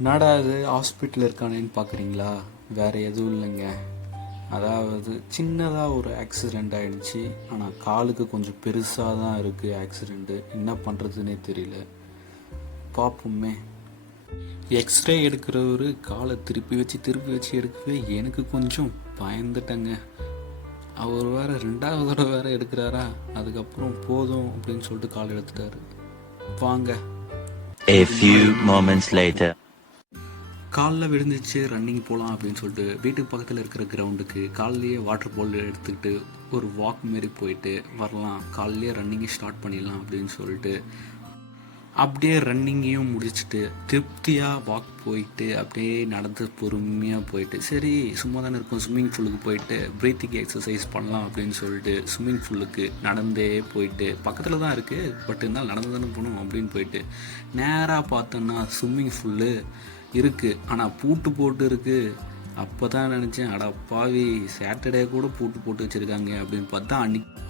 என்னடா அது ஹாஸ்பிட்டலில் இருக்கானேன்னு பார்க்குறீங்களா? வேறு எதுவும் இல்லைங்க. அதாவது சின்னதாக ஒரு ஆக்சிடெண்ட் ஆகிடுச்சு. ஆனால் காலுக்கு கொஞ்சம் பெருசாக தான் இருக்குது ஆக்சிடெண்ட்டு. என்ன பண்ணுறதுன்னே தெரியல. பார்ப்போமே. எக்ஸ்ரே எடுக்கிறவர் காலை திருப்பி வச்சு எடுக்கவே எனக்கு கொஞ்சம் பயந்துட்டேங்க. அவர் வேறு 2வது தடவை வேறு எடுக்கிறாரா? அதுக்கப்புறம் போதும் அப்படின்னு சொல்லிட்டு கால் எடுத்துட்டாரு. வாங்க. A few moments later. காலைல விழுந்துச்சு ரன்னிங் போகலாம் அப்படின்னு சொல்லிட்டு வீட்டுக்கு பக்கத்தில் இருக்கிற கிரவுண்டுக்கு காலையிலேயே வாட்டர் பால் எடுத்துக்கிட்டு ஒரு வாக் மாரி போயிட்டு வரலாம், காலையிலேயே ரன்னிங்கை ஸ்டார்ட் பண்ணிடலாம் அப்படின்னு சொல்லிட்டு அப்படியே ரன்னிங்கையும் முடிச்சுட்டு திருப்தியாக வாக் போயிட்டு அப்படியே நடந்து பொறுமையாக போயிட்டு, சரி சும்மா தானே இருக்கும், ஸ்விம்மிங் பூலுக்கு போயிட்டு ப்ரீத்திங் எக்ஸசைஸ் பண்ணலாம் அப்படின்னு சொல்லிட்டு ஸ்விம்மிங் பூலுக்கு நடந்தே போயிட்டு, பக்கத்தில் தான் இருக்குது பட் இருந்தாலும் நடந்து தானே போகணும் அப்படின்னு போயிட்டு நேராக பார்த்தோன்னா ஸ்விம்மிங் பூல்லு இருக்குது, ஆனால் பூட்டு போட்டு இருக்குது. அப்போ தான் நினச்சேன், அடா பாவி, சாட்டர்டே கூட பூட்டு போட்டு வச்சுருக்காங்க அப்படின்னு பார்த்தா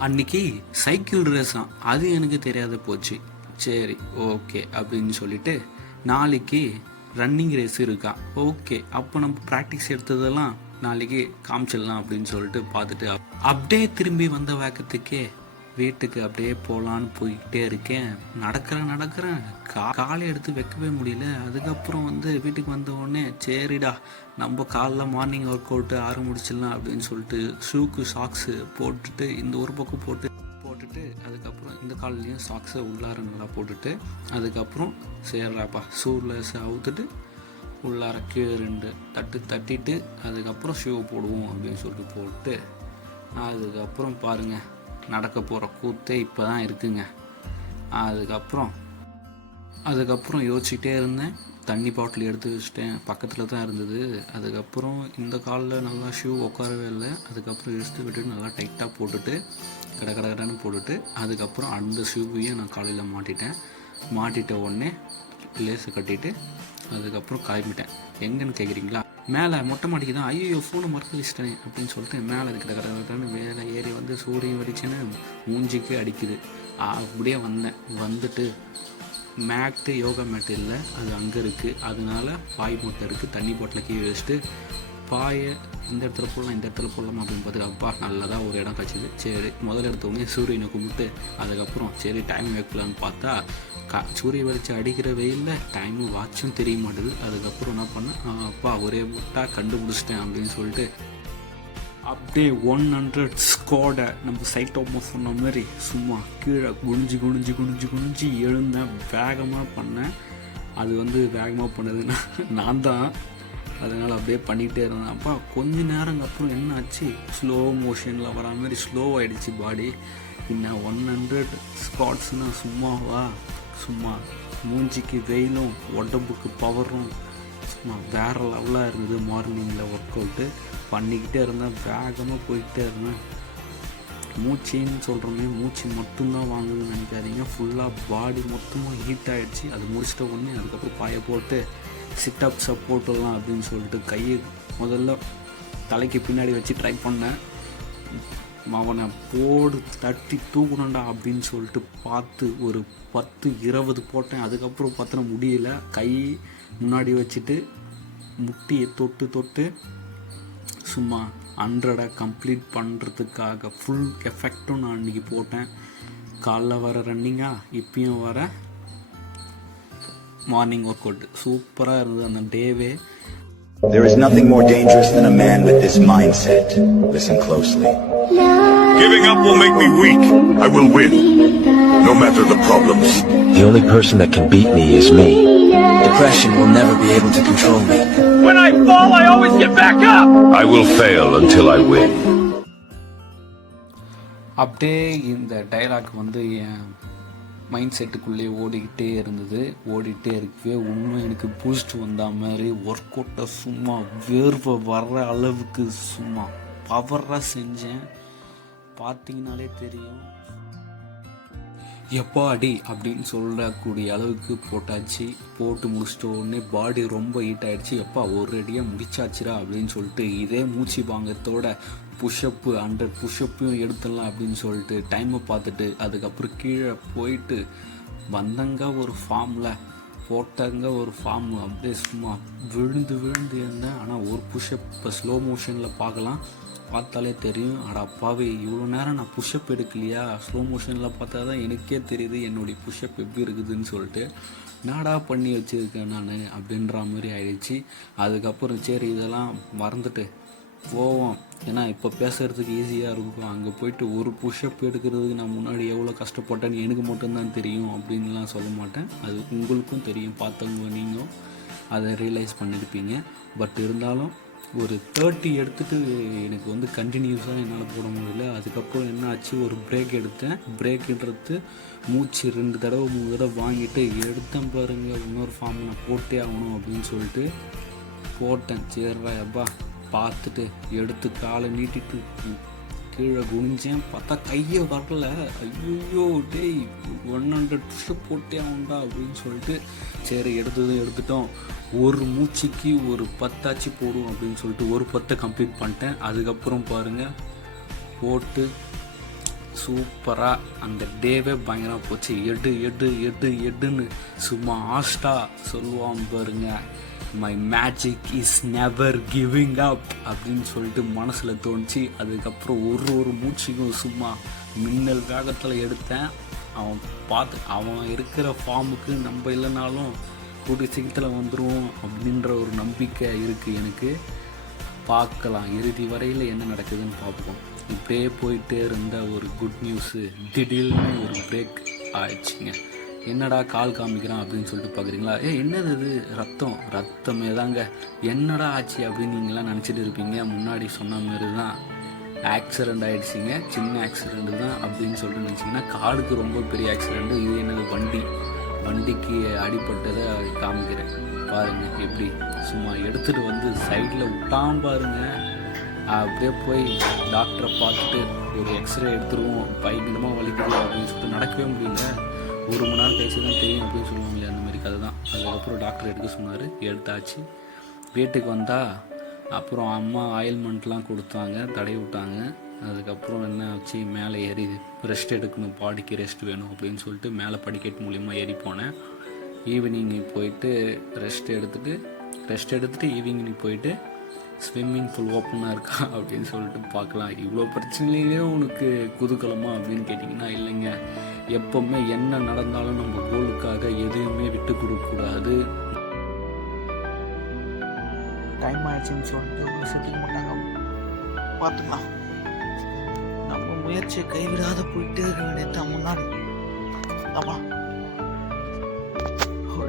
அன்னைக்கு சைக்கிள் ரேஸாம். அது எனக்கு தெரியாத போச்சு. சரி ஓகே அப்படின்னு சொல்லிட்டு நாளைக்கு ரன்னிங் ரேஸ் இருக்கா. ஓகே, அப்போ நம்ம ப்ராக்டிஸ் எடுத்ததெல்லாம் நாளைக்கு காமிச்சிடலாம் அப்படின்னு சொல்லிட்டு பார்த்துட்டு அப்படியே திரும்பி வந்த வேகத்துக்கே வீட்டுக்கு அப்படியே போகலான்னு போய்கிட்டே இருக்கேன். நடக்கிறேன் காலை எடுத்து வைக்கவே முடியல. அதுக்கப்புறம் வீட்டுக்கு வந்த உடனே சரிடா நம்ம காலைல மார்னிங் ஒர்க் அவுட்டு ஆரம்பிச்சிடலாம் அப்படின்னு சொல்லிட்டு ஷூக்கு சாக்ஸு போட்டுட்டு இந்த ஒரு பக்கம் போட்டுட்டு அதுக்கப்புறம் இந்த காலையிலையும் சாக்ஸை உள்ளார நல்லா போட்டுட்டு அதுக்கப்புறம் சேர்றாப்பா ஷூவில் அவுத்துட்டு உள்ளார கீழே 2 தட்டிட்டு அதுக்கப்புறம் ஷூ போடுவோம் அப்படின்னு சொல்லிட்டு போட்டு அதுக்கப்புறம் பாருங்கள் நடக்க போகிற கூத்தே இப்போ தான் இருக்குங்க. அதுக்கப்புறம் யோசிச்சுட்டே இருந்தேன். தண்ணி பாட்டில் எடுத்து வச்சுட்டேன், பக்கத்தில் தான் இருந்தது. அதுக்கப்புறம் இந்த காலில் நல்லா ஷூ உட்காரவே இல்லை. அதுக்கப்புறம் எடுத்து விட்டுட்டு நல்லா டைட்டாக போட்டுட்டு கடன்னு போட்டுட்டு அதுக்கப்புறம் அந்த ஷூவையும் நான் காலையில் மாட்டிட்ட உடனே லேஸை கட்டிட்டு அதுக்கப்புறம் கிளம்பிட்டேன். எங்கன்னு கேட்குறீங்களா? மேலே மொட்டை மாடிக்கு தான். ஐயோ ஃபோனை மறக்க வச்சிட்டேன் அப்படின்னு சொல்லிட்டு மேலே கடன்னு மேலே ஏறி சூரியன் வடிச்சேன்னு மூஞ்சிக்கு அடிக்குது. அப்படியே வந்துட்டு மேட்டு யோகா மேட்டு இல்லை, அது அங்கே இருக்குது. அதனால பாய் மூட்டை இருக்குது. தண்ணி பாட்டில் கீழே வச்சுட்டு பாயை இந்த இடத்துல போடலாம் அப்படின்னு பார்த்துட்டு அப்பா நல்லதாக ஒரு இடம் கிடச்சிது. சரி முதல்ல எடுத்தவங்க சூரியனை கும்பிட்டு அதுக்கப்புறம் சரி டைம் வைக்கலான்னு பார்த்தா சூரிய வெளிச்சம் அடிக்கிற வெயிலில் டைமு வாட்சும் தெரிய மாட்டுது. அதுக்கப்புறம் என்ன பண்ணேன், அப்பா ஒரே முட்டா கண்டுபிடிச்சிட்டேன் அப்படின்னு சொல்லிட்டு அப்படியே 100 ஸ்குவாடை நம்ம சைட் ஆஃப் சொன்ன மாதிரி சும்மா கீழே குனிஞ்சு எழுந்தேன். வேகமாக பண்ணேன். அது வேகமாக பண்ணதுன்னா நான் தான். அதனால் அப்படியே பண்ணிகிட்டே இருந்தேன். அப்பா கொஞ்ச நேரங்க அப்புறம் என்ன ஆச்சு, ஸ்லோ மோஷனில் வரா மாதிரி ஸ்லோ ஆகிடுச்சு பாடி. இன்னும் 100 ஸ்குவாட்ஸ்னால் சும்மா மூஞ்சிக்கு வெயிலும் உடம்புக்கு பவரும் சும்மா வேறு லெவலாக இருந்தது. மார்னிங்கில் ஒர்க் அவுட்டு பண்ணிக்கிட்டே இருந்தேன், வேகமாக போய்கிட்டே இருந்தேன். மூச்சின்னு சொல்கிறோமே, மூச்சு மட்டும்தான் வாங்குதுன்னு நினைக்காதீங்க, ஃபுல்லாக பாடி மொத்தமாக ஹீட் ஆகிடுச்சு. அது முடிச்சிட்ட உடனே அதுக்கப்புறம் பாயை போட்டு சிட்டப் சப்போர்ட்டெல்லாம் அப்படின்னு சொல்லிட்டு கையை முதல்ல தலைக்கு பின்னாடி வச்சு ட்ரை பண்ணேன். அவனை போடு தட்டி தூக்கணுண்டா அப்படின்னு சொல்லிட்டு பார்த்து ஒரு 10-20 போட்டேன். அதுக்கப்புறம் பார்த்தா முடியல. கை முன்னாடி வச்சுட்டு முட்டியை தொட்டு சும்மா 100 கம்ப்ளீட் பண்ணுறதுக்காக ஃபுல் எஃபெக்டும் நான் இன்றைக்கி போட்டேன். காலைல வர ரன்னிங்காக இப்பயும் வர மார்னிங் ஒர்க் அவுட் சூப்பராக இருந்தது அந்த டேவே. There is nothing more dangerous than a man with this mindset. Listen closely. Giving up will make me weak. I will win, no matter the problems. The only person that can beat me is me. Depression will never be able to control me. When I fall, I always get back up. I will fail until I win. அப்படியே இந்த dialogue என் mind செட்டுக்குள்ளே ஓடிக்கிட்டே இருக்கவே உண்மை எனக்கு boost வந்த மாதிரி work அவுட்டை சும்மா வேர்வை வர்ற அளவுக்கு சும்மா பவராக செஞ்சேன். பார்த்தீங்கனாலே தெரியும். எப்பா அடி அப்படின்னு சொல்லக்கூடிய அளவுக்கு போட்டாச்சு. போட்டு முடிச்சிட்ட உடனே பாடி ரொம்ப ஹீட் ஆகிடுச்சு. எப்பா ஒரு அடியாக முடிச்சாச்சுரா அப்படின்னு சொல்லிட்டு இதே மூச்சு வாங்கத்தோட புஷ்அப்பு 100 புஷ்அப்பையும் எடுத்துடலாம் அப்படின்னு சொல்லிட்டு டைமை பார்த்துட்டு அதுக்கப்புறம் கீழே போயிட்டு வந்தங்க ஒரு ஃபார்மில் போட்டாங்க ஒரு ஃபார்ம் அப்படியே சும்மா விழுந்து விழுந்து இருந்தேன். ஆனால் ஒரு புஷ்அப் இப்போ ஸ்லோ மோஷனில் பார்த்தாலே தெரியும். அப்பாவே இவ்வளோ நேரம் நான் புஷ்அப் எடுக்கலையா, ஸ்லோ மோஷனில் பார்த்தா தான் எனக்கே தெரியுது என்னுடைய புஷ்அப் எப்படி இருக்குதுன்னு சொல்லிட்டு நாடா பண்ணி வச்சுருக்கேன் நான் அப்படின்ற மாதிரி ஆயிடுச்சு. அதுக்கப்புறம் சரி இதெல்லாம் மறந்துட்டு போவோம், ஏன்னா இப்போ பேசுகிறதுக்கு ஈஸியாக இருக்கும். அங்கே போயிட்டு ஒரு புஷ்அப் எடுக்கிறதுக்கு நான் முன்னாடி எவ்வளோ கஷ்டப்பட்டேன்னு எனக்கு மட்டும்தான் தெரியும் அப்படின்லாம் சொல்ல மாட்டேன். அது உங்களுக்கும் தெரியும், பார்த்தவங்க நீங்களும் அதை ரியலைஸ் பண்ணியிருப்பீங்க. பட் இருந்தாலும் ஒரு 30 எடுத்துகிட்டு எனக்கு வந்து கண்டினியூஸாக என்னால் போட முடியல. அதுக்கப்புறம் என்ன ஆச்சு, ஒரு பிரேக் எடுத்தேன். பிரேக்குன்றது மூச்சு 2 தடவை 3 தடவை வாங்கிட்டு எடுத்தேன் பாருங்கள். இன்னொரு ஃபார்ம் நான் போட்டே ஆகணும் அப்படின்னு சொல்லிட்டு போட்டேன். சரிடா அப்பா பார்த்துட்டு எடுத்து காலை நீட்டிட்டு கீழே குனிஞ்சேன். பார்த்தா கையை வரல. ஐயோ டேய் 100 புஷ்அப் போட்டே ஆகும்டா அப்படின்னு சொல்லிட்டு சரி எடுத்துட்டோம். ஒரு மூச்சுக்கு ஒரு 10 போடும் அப்படின்னு சொல்லிட்டு ஒரு 10 கம்ப்ளீட் பண்ணிட்டேன். அதுக்கப்புறம் பாருங்கள் போட்டு சூப்பராக அந்த டேவே பயங்கரமாக போச்சு. எடுன்னு சும்மா ஆஸ்டா சொல்லுவான் பாருங்க, my magic is never giving up அப்படின்னு சொல்லிட்டு மனசில் தோணுச்சு. அதுக்கப்புறம் ஒரு மூச்சுக்கும் சும்மா மின்னல் வேகத்தில் எடுத்தேன். அவன் இருக்கிற ஃபார்முக்கு நம்ம இல்லைனாலும் கூடிய சீக்கிரத்தில் வந்துடுவோம் அப்படின்ற ஒரு நம்பிக்கை இருக்குது எனக்கு. பார்க்கலாம் இறுதி வரையில் என்ன நடக்குதுன்னு பார்ப்போம். இப்படியே போயிட்டே இருந்த ஒரு குட் நியூஸு திடீர்னு ஒரு பிரேக் ஆயிடுச்சுங்க. என்னடா கால் காமிக்கிறான் அப்படின்னு சொல்லிட்டு பார்க்குறீங்களா? என்னது இது ரத்தமே தாங்க. என்னடா ஆச்சு அப்படின்னு நீங்களாம் நினச்சிட்டு இருப்பீங்க. முன்னாடி சொன்ன மாதிரி தான் ஆக்சிடெண்ட் ஆகிடுச்சிங்க. சின்ன ஆக்சிடெண்ட்டு தான் அப்படின்னு சொல்லிட்டு நினச்சிங்கன்னா காலுக்கு ரொம்ப பெரிய ஆக்சிடெண்ட்டு. இது என்னது வண்டிக்கு அடிபட்டதை காமிக்கிறேன் பாருங்கள். எப்படி சும்மா எடுத்துகிட்டு வந்து சைடில் விட்டாமல் பாருங்கள். அப்படியே போய் டாக்டரை பார்த்துட்டு ஒரு எக்ஸ்ரே எடுத்துருவோம், பயங்கரமாக வலிக்குது அப்படின்னு சொல்லிட்டு நடக்கவே முடியல. 1 மணி நேரம் கழிச்சு தான் தெரியும் அப்படின்னு சொல்லுவாங்களே, அந்த மாதிரி கதை தான். அதுக்கப்புறம் டாக்டர் எடுக்க சொன்னார், எடுத்தாச்சு. வீட்டுக்கு வந்தால் அப்புறம் அம்மா ஆயில்மெண்ட்லாம் கொடுத்தாங்க, தடவி விட்டாங்க. அதுக்கப்புறம் என்ன ஆச்சு, மேலே ஏறி ரெஸ்ட் எடுக்கணும், பாடிக்கு ரெஸ்ட் வேணும் அப்படின்னு சொல்லிட்டு மேலே படிக்கட்டு மூலிமா ஏறி போனேன். ஈவினிங் போயிட்டு ரெஸ்ட் எடுத்துகிட்டு ஈவினிங் போயிட்டு ஸ்விம்மிங் பூல் ஓப்பனாக இருக்கா அப்படின்னு சொல்லிட்டு பார்க்கலாம். இவ்வளோ பிரச்சனையிலே உனக்கு குதூகலமா அப்படின்னு கேட்டிங்கன்னா இல்லைங்க. எப்போவுமே என்ன நடந்தாலும் நம்ம கோலுக்காக எதுவுமே விட்டு கொடுக்கக்கூடாது. டைம் ஆயிடுச்சுன்னு சொல்லிட்டு ஒன்று செத்துக்க மாட்டாங்க, பார்த்துக்கலாம். நம்ம முயற்சியை கைவிடாத போயிட்டே இருக்க வேண்டியது முன்னாடி. ஆமாம்,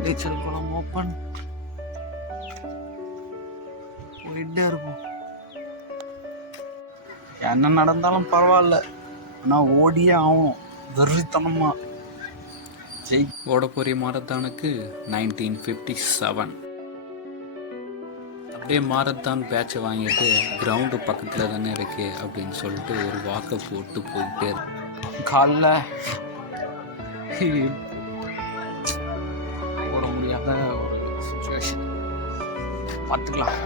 நீச்சல் குளம் ஓப்பன் போயிட்டே இருக்கும். என்ன நடந்தாலும் பரவாயில்ல, ஆனால் ஓடியே ஆகும் வெறித்தனமா. ஓடப்போறிய மாரத்தானுக்கு 1957 அப்படியே மாரத்தான் பேட்சை வாங்கிட்டு கிரவுண்டு பக்கத்தில் தானே இருக்கு அப்படின்னு சொல்லிட்டு ஒரு வாக்கை போட்டு போயிட்டே இருக்கு. காலைல ஓட முடியாத ஒரு சுச்சுவேஷன், பார்த்துக்கலாம்.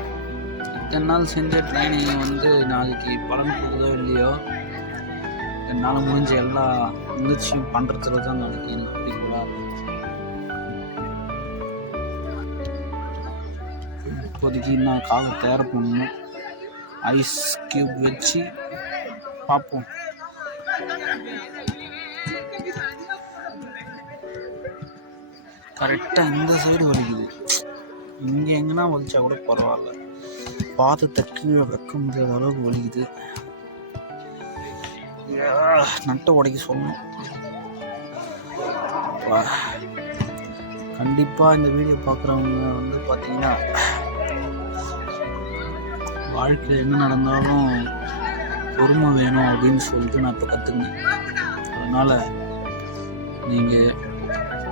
இத்தனை நாள் செஞ்ச ட்ரைனிங் வந்து நாளைக்கு பலன் கொடுக்குதோ இல்லையோ, என்னால் முடிஞ்ச எல்லா முயற்சியும் பண்ணுறதுல தான் நாளைக்கு எனக்கு பிடிக்கலா. இப்போதைக்கு நான் காலை தயார் பண்ணணும், ஐஸ் கியூப் வச்சு பார்ப்போம். கரெக்டாக இந்த சைடு வலிக்குது, இங்கே எங்கன்னா வலிச்சா கூட பரவாயில்ல, பாதத்தை கீழே வைக்க முடியாத அளவுக்கு வலிக்குது. நட்டை உடைக்க சொல்லணும். கண்டிப்பாக இந்த வீடியோ பார்க்குறவங்க வந்து பார்த்தீங்கன்னா வாழ்க்கையில் என்ன நடந்தாலும் பொறுமை வேணும் அப்படின்னு சொல்லிட்டு நான் இப்போ கற்றுக்கினேன். அதனால்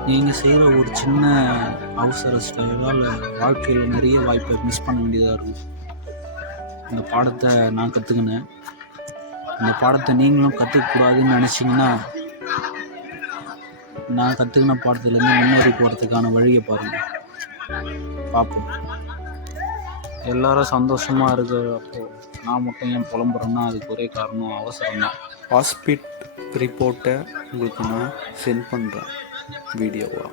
நீங்கள் செய்கிற ஒரு சின்ன அவசர செயலால் வாழ்க்கையில் நிறைய வாய்ப்பை மிஸ் பண்ண வேண்டியதாக இருக்கும். இந்த பாடத்தை நான் கற்றுக்கினேன். இந்த பாடத்தை நீங்களும் கற்றுக்கக்கூடாதுன்னு நினச்சிங்கன்னா நான் கற்றுக்கின பாடத்துலேருந்து முன்னேறி போகிறதுக்கான வழியை பாருங்கள், பார்ப்போம். எல்லோரும் சந்தோஷமாக இருக்கிறப்போ நான் மட்டும் ஏன் புலம்புறேன்னா அதுக்கு ஒரே காரணம் அவசரம் தான். ஹாஸ்பிட் ரிப்போர்ட்டை உங்களுக்கு நான் சென்ட் பண்ணுறேன் வீடியோவாக.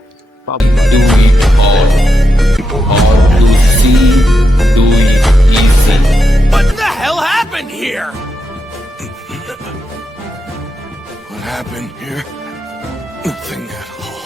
Do it all. Or do C, do it easy. What the hell happened here? What happened here? Nothing at all.